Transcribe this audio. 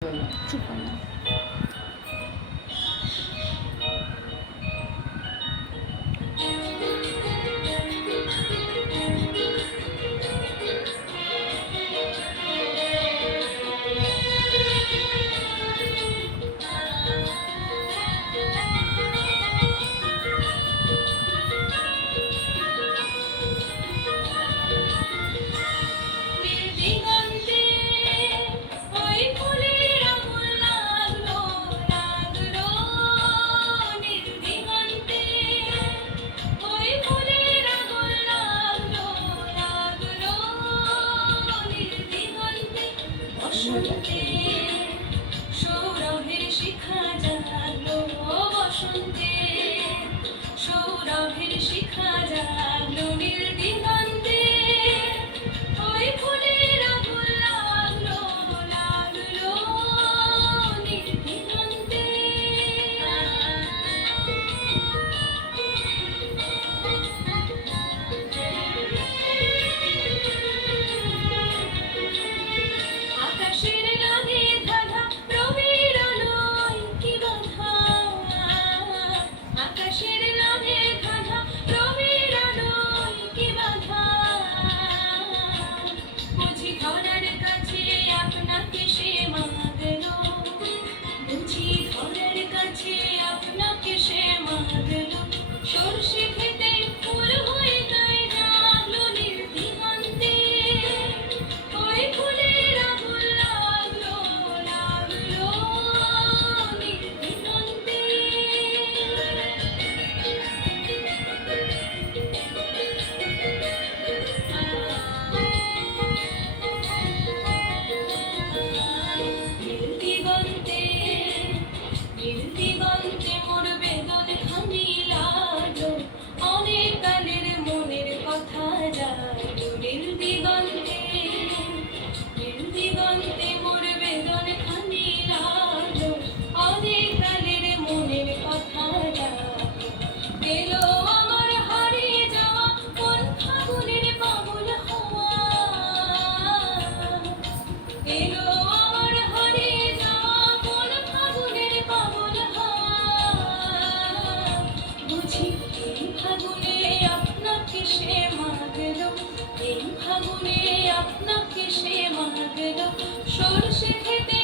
嗯，这个。是你 এই সে মার সরষে খেতে